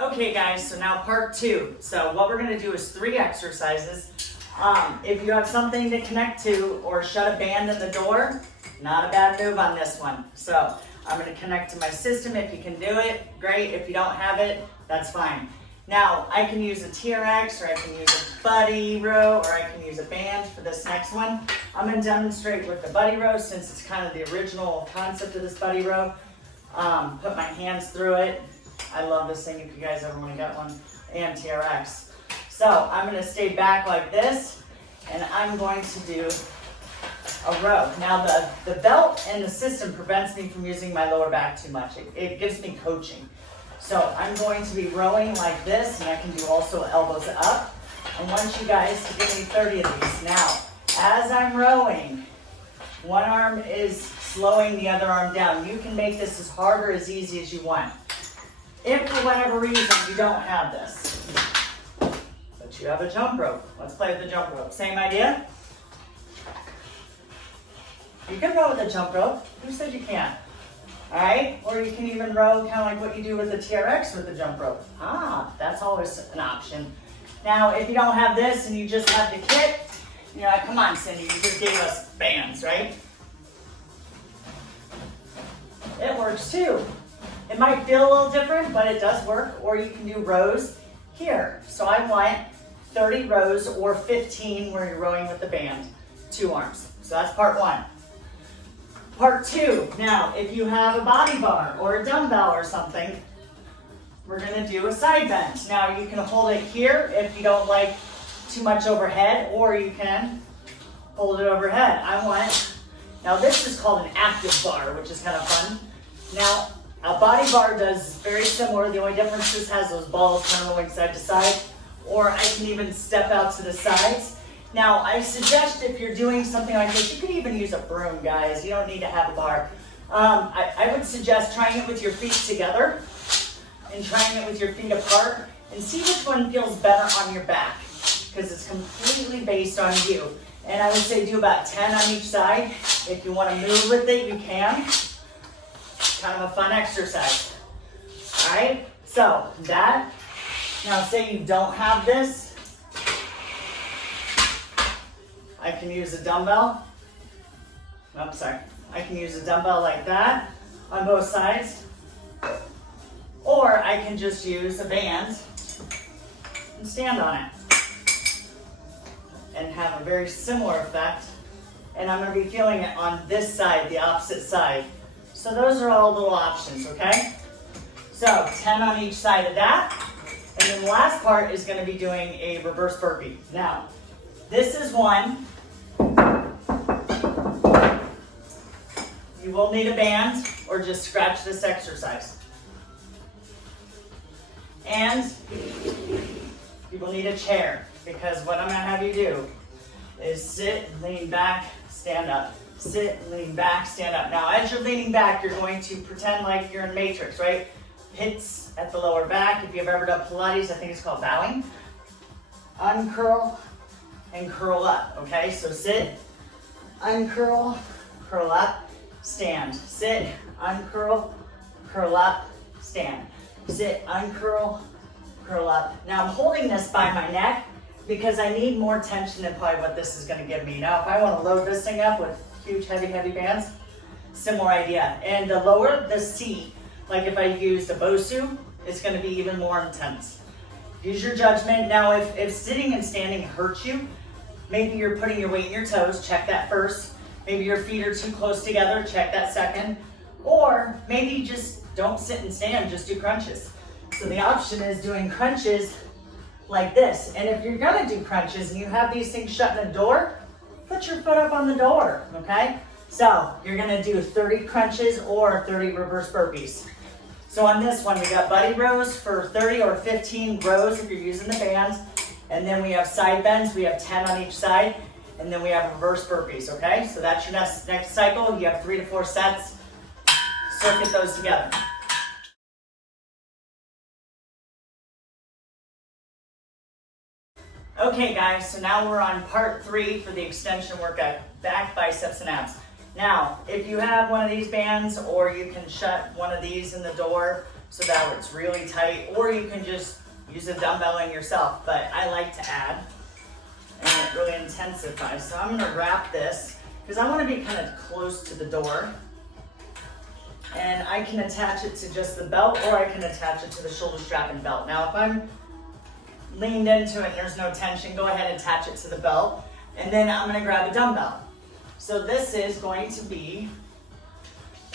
Okay guys, so now part 2. So what we're gonna do is 3 exercises. If you have something to connect to or shut a band in the door, not a bad move on this one. So I'm gonna connect to my system. If you can do it, great. If you don't have it, that's fine. Now I can use a TRX, or I can use a buddy row, or I can use a band for this next one. I'm gonna demonstrate with the buddy row since it's kind of the original concept of this buddy row. Put my hands through it. I love this thing if you guys ever want to get one, and TRX. So I'm going to stay back like this, and I'm going to do a row. Now the belt and the system prevents me from using my lower back too much. It gives me coaching. So I'm going to be rowing like this, and I can do also elbows up. I want you guys to give me 30 of these. Now, as I'm rowing, one arm is slowing the other arm down. You can make this as hard or as easy as you want. If for whatever reason you don't have this, but you have a jump rope, let's play with the jump rope. Same idea? You can row with a jump rope. Who said you can't? All right? Or you can even row kind of like what you do with the TRX with the jump rope. That's always an option. Now, if you don't have this and you just have the kit, you're like, come on, Cindy, you just gave us bands, right? It works too. It might feel a little different, but it does work. Or you can do rows here. So I want 30 rows or 15 where you're rowing with the band, 2 arms. So that's part 1. Part 2, now if you have a body bar or a dumbbell or something, we're gonna do a side bend. Now you can hold it here if you don't like too much overhead, or you can hold it overhead. Now this is called an active bar, which is kind of fun. Now, a body bar does very similar. The only difference is it has those balls kind of going side to side, or I can even step out to the sides. Now, I suggest if you're doing something like this, you can even use a broom, guys. You don't need to have a bar. I would suggest trying it with your feet together and trying it with your feet apart and see which one feels better on your back, because it's completely based on you. And I would say do about 10 on each side. If you want to move with it, you can. Kind of a fun exercise. All right, so that, now say you don't have this, I can use a dumbbell. I can use a dumbbell like that on both sides, or I can just use a band and stand on it and have a very similar effect. And I'm going to be feeling it on this side, the opposite side. So those are all little options, okay? So 10 on each side of that. And then the last part is going to be doing a reverse burpee. Now, this is one. You will need a band or just scratch this exercise. And you will need a chair, because what I'm going to have you do is sit, lean back, stand up. Sit, lean back, stand up. Now, as you're leaning back, you're going to pretend like you're in Matrix, right? Hits at the lower back. If you've ever done Pilates, I think it's called bowing. Uncurl and curl up, okay? So sit, uncurl, curl up, stand. Sit, uncurl, curl up, stand. Sit, uncurl, curl up. Now, I'm holding this by my neck because I need more tension than probably what this is going to give me. Now, if I want to load this thing up with huge, heavy bands, similar idea. And the lower the seat, like if I used a Bosu, it's going to be even more intense. Use your judgment. Now, if sitting and standing hurts you, maybe you're putting your weight in your toes, check that first. Maybe your feet are too close together, check that second. Or maybe just don't sit and stand, just do crunches. So the option is doing crunches like this. And if you're gonna do crunches and you have these things shut in the door, put your foot up on the door, okay? So you're gonna do 30 crunches or 30 reverse burpees. So on this one, we got buddy rows for 30 or 15 rows if you're using the band. And then we have side bends, we have 10 on each side. And then we have reverse burpees, okay? So that's your next cycle. You have 3 to 4 sets. Circuit those together. Okay guys, so now we're on part 3 for the extension workout, back, biceps, and abs. Now, if you have one of these bands or you can shut one of these in the door so that it's really tight, or you can just use a dumbbell in yourself, but I like to add, and it really intensifies. So I'm gonna wrap this, because I wanna be kind of close to the door, and I can attach it to just the belt, or I can attach it to the shoulder strap and belt. Now, if I'm leaned into it and there's no tension, go ahead and attach it to the belt, and then I'm gonna grab a dumbbell. So this is going to be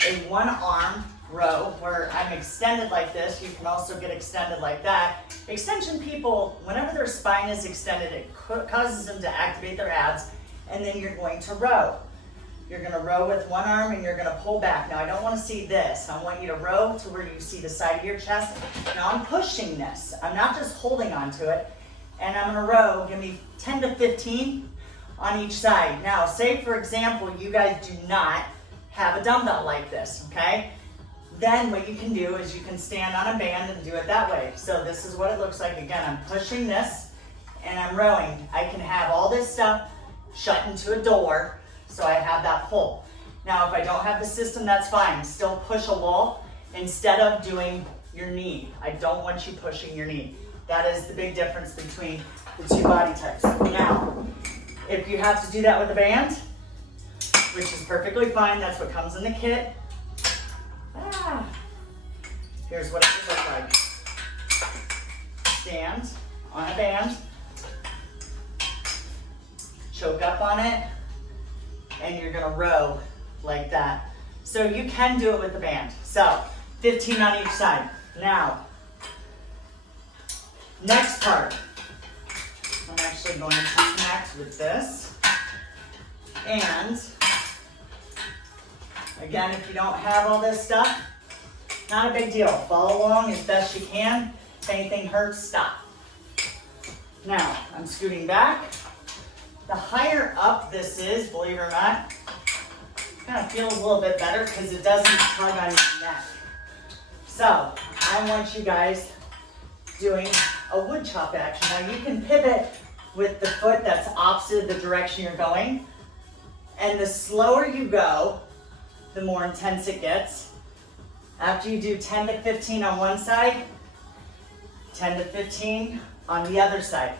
a one arm row where I'm extended like this. You can also get extended like that. Extension people, whenever their spine is extended, it causes them to activate their abs, and then you're going to row. You're gonna row with one arm and you're gonna pull back. Now I don't wanna see this. I want you to row to where you see the side of your chest. Now I'm pushing this. I'm not just holding onto it. And I'm gonna row, give me 10 to 15 on each side. Now, say for example, you guys do not have a dumbbell like this, okay? Then what you can do is you can stand on a band and do it that way. So this is what it looks like. Again, I'm pushing this and I'm rowing. I can have all this stuff shut into a door, so I have that pull. Now, if I don't have the system, that's fine. Still push a wall instead of doing your knee. I don't want you pushing your knee. That is the big difference between the two body types. Now, if you have to do that with a band, which is perfectly fine, that's what comes in the kit. Here's what it would look like. Stand on a band, choke up on it, and you're gonna row like that. So you can do it with the band. So 15 on each side. Now, next part, I'm actually going to connect with this. And again, if you don't have all this stuff, not a big deal. Follow along as best you can. If anything hurts, stop. Now, I'm scooting back. The higher up this is, believe it or not, kind of feels a little bit better because it doesn't tug on your neck. So, I want you guys doing a wood chop action. Now, you can pivot with the foot that's opposite the direction you're going. And the slower you go, the more intense it gets. After you do 10 to 15 on one side, 10 to 15 on the other side.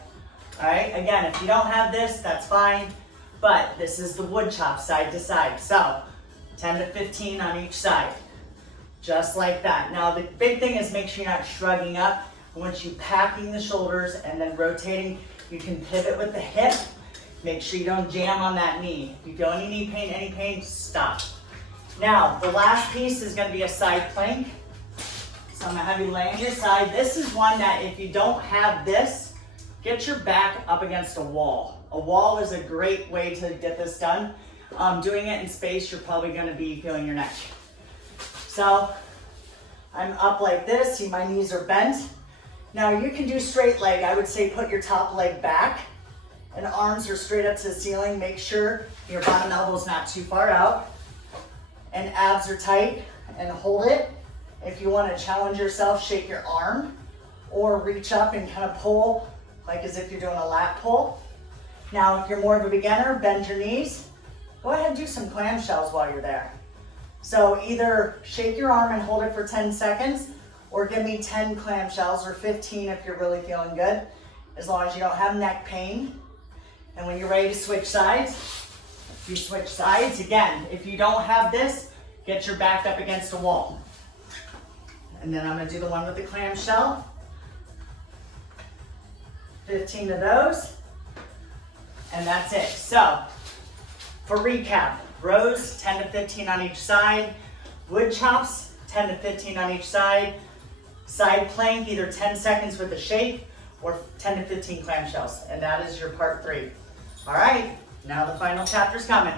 All right, again, if you don't have this, that's fine, but this is the wood chop side to side. So 10 to 15 on each side, just like that. Now the big thing is make sure you're not shrugging up. Once you're packing the shoulders and then rotating, you can pivot with the hip. Make sure you don't jam on that knee. If you feel any knee pain, any pain, stop. Now, the last piece is gonna be a side plank. So I'm gonna have you lay on your side. This is one that if you don't have this, get your back up against a wall. A wall is a great way to get this done. Doing it in space, you're probably gonna be feeling your neck. So, I'm up like this, see my knees are bent. Now you can do straight leg. I would say put your top leg back and arms are straight up to the ceiling. Make sure your bottom elbow's not too far out. And abs are tight, and hold it. If you want to challenge yourself, shake your arm or reach up and kind of pull like as if you're doing a lat pull. Now, if you're more of a beginner, bend your knees. Go ahead and do some clamshells while you're there. So either shake your arm and hold it for 10 seconds or give me 10 clamshells or 15 if you're really feeling good, as long as you don't have neck pain. And when you're ready to switch sides, you switch sides. Again, if you don't have this, get your back up against a wall. And then I'm gonna do the one with the clamshell. 15 of those, and that's it. So, for recap, rows, 10 to 15 on each side. Wood chops, 10 to 15 on each side. Side plank, either 10 seconds with a shake or 10 to 15 clamshells. And that is your part 3. All right. Now the final chapter's coming.